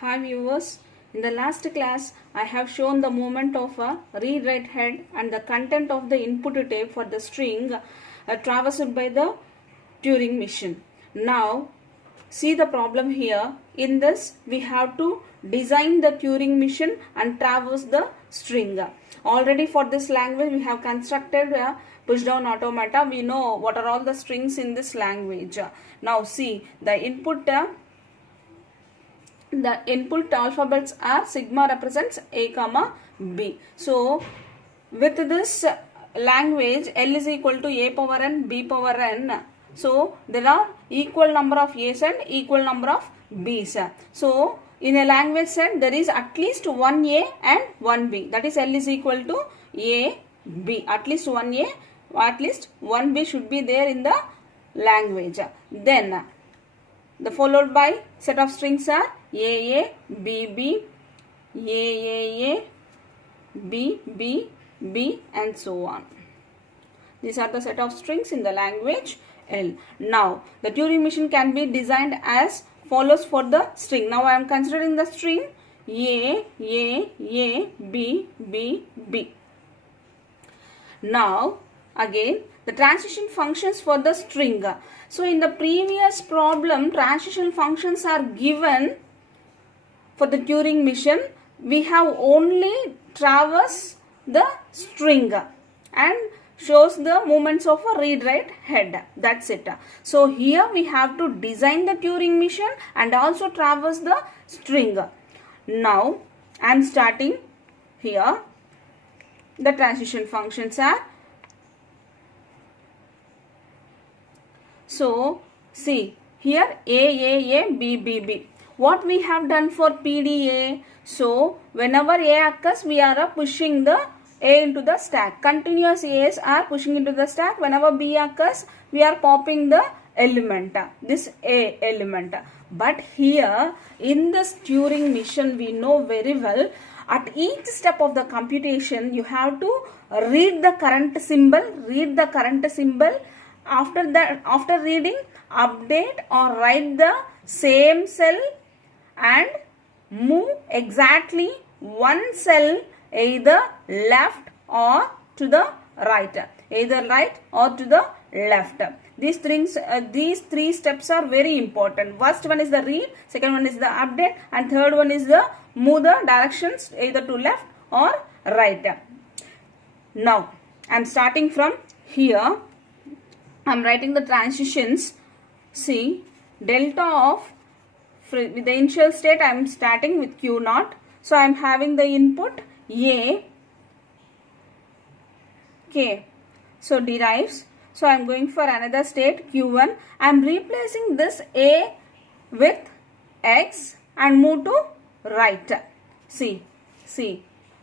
Hi viewers, in the last class I have shown the movement of a read-write head and the content of the input tape for the string traversed by the Turing machine. Now see the problem here. In this we have to design the Turing machine and traverse the string. Already for this language we have constructed a push down automata. We know what are all the strings in this language. Now see the input alphabets are sigma represents a comma b. So with this language L is equal to a power n b power n. So there are equal number of a's and equal number of b's. So in a language set there is at least one a and one b, that is L is equal to a b. At least one a, at least one b should be there in the language. Then the followed by set of strings are AA, BB, AAA, BB, B and so on. These are the set of strings in the language L. Now the Turing machine can be designed as follows for the string. Now I am considering the string A, B, B, B. Now again the transition functions for the string. So in the previous problem transition functions are given for the Turing machine. We have only traverse the string and shows the movements of a read-write head. That's it. So here we have to design the Turing machine and also traverse the string. Now I am starting here. The transition functions are, so see here A, B, B, B. What we have done for PDA, so whenever A occurs we are pushing the A into the stack. Continuous A's are pushing into the stack. Whenever B occurs we are popping the element, this A element. But here in this Turing machine we know very well at each step of the computation you have to read the current symbol, After that, after reading, update or write the same cell and move exactly one cell either left or to the right. Either right or to the left. These three steps are very important. First one is the read, second one is the update, and third one is the move the directions either to left or right. Now I am starting from here. I am writing the transitions. See, delta of, with the initial state I am starting with Q0. So I am having the input A, K. So derives. So I am going for another state Q1. I am replacing this A with X and move to right. See.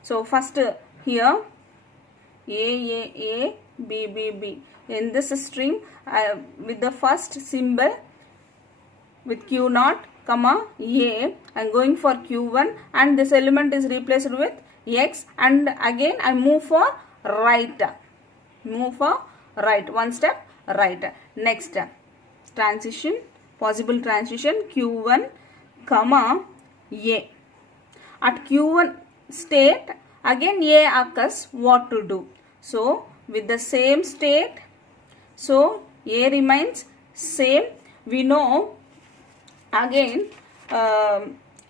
So first here A, B, B, B. In this string with the first symbol with Q0 comma A, I am going for Q1 and this element is replaced with X, and again I move for right. One step right. Next transition, possible transition Q1 comma A. At Q1 state again A occurs, what to do? So with the same state, so A remains same. We know again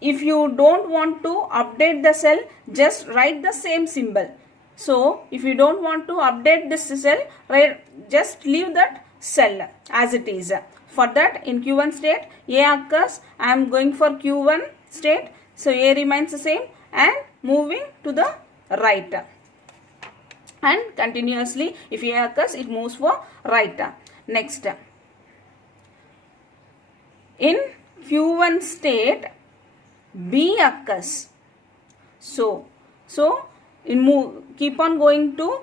if you don't want to update the cell, just write the same symbol. So if you don't want to update this cell, just leave that cell as it is. For that, in Q1 state A occurs, I am going for Q1 state, so A remains the same and moving to the right. And continuously if A occurs it moves for right. Next, in Q1 state B occurs, so keep on going to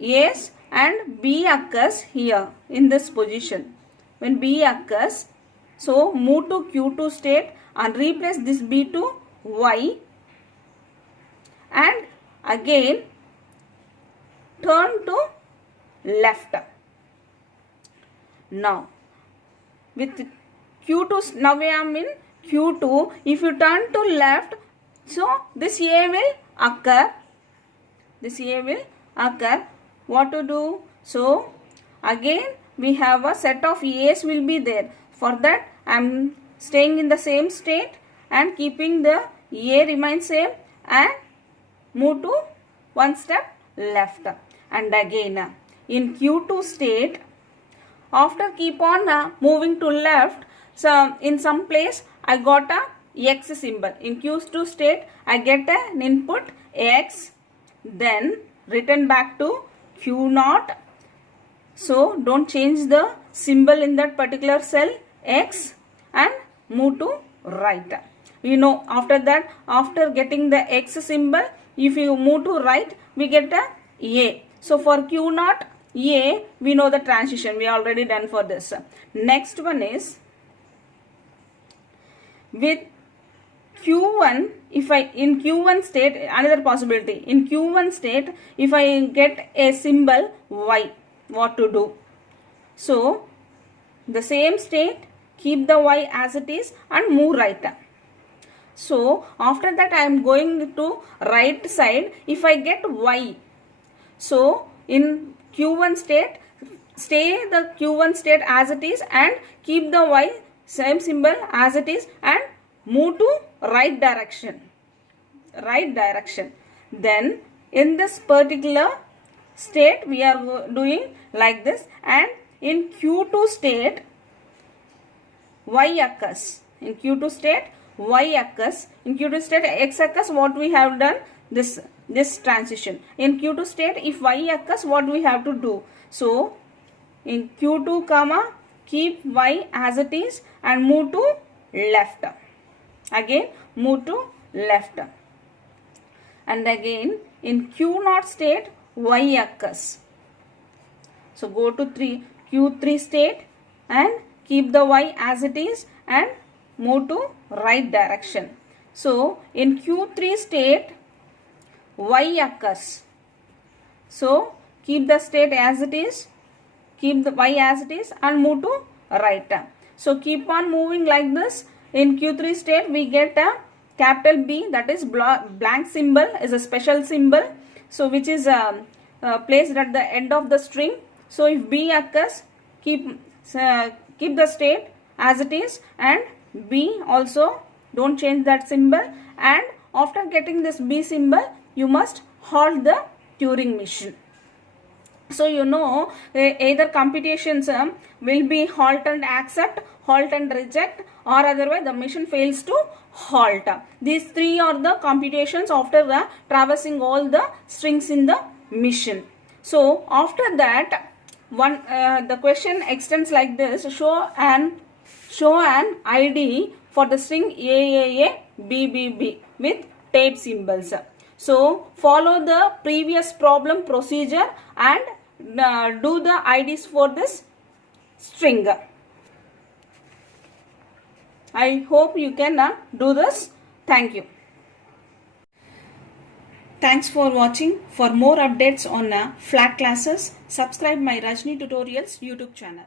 A's and B occurs here in this position. When B occurs, so move to Q2 state and replace this B to Y and again turn to left. Now with Q2, now I am in Q2, if you turn to left, so this A will occur. This A will occur. What to do? So again we have a set of A's will be there. For that I am staying in the same state and keeping the A remain same and move to one step left. And again in Q2 state, after keep on moving to left, so in some place I got a X symbol. In Q2 state I get an input X, then return back to Q0. So don't change the symbol in that particular cell X and move to right. You know, after that, after getting the X symbol, if you move to right, we get a A. So for Q0 A, we know the transition. We already done for this. Next one is with Q1, if I in Q1 state, another possibility, in Q1 state, if I get a symbol Y, what to do? So the same state, keep the Y as it is and move right. So after that I am going to right side. If I get Y, so in Q1 state, stay the Q1 state as it is and keep the Y same symbol as it is and move to right direction. Right direction. Then in this particular state we are doing like this, and in Q2 state Y occurs. In Q2 state Y occurs. In Q2 state X occurs. What we have done? This transition. In Q2 state if Y occurs, what we have to do? So in Q2 comma, keep Y as it is and move to left. Again move to left. And again in Q0 state Y occurs. So go to Q3 state and keep the Y as it is and move to right direction. So in Q3 state Y occurs. So keep the state as it is, keep the Y as it is and move to right. So keep on moving like this. In Q3 state we get a capital B, that is blank symbol is a special symbol, so which is placed at the end of the string. So if B occurs, keep the state as it is and B also don't change that symbol, and after getting this B symbol you must halt the Turing machine. So you know either computations will be halt and accept, halt and reject, or otherwise the machine fails to halt. These three are the computations after traversing all the strings in the machine. So after that the question extends like this: show an ID for the string AAA BBB with tape symbols. So follow the previous problem procedure and do the IDs for this string. I hope you can do this. Thank you. Thanks for watching. For more updates on flat classes, subscribe my Rajni Tutorials YouTube channel.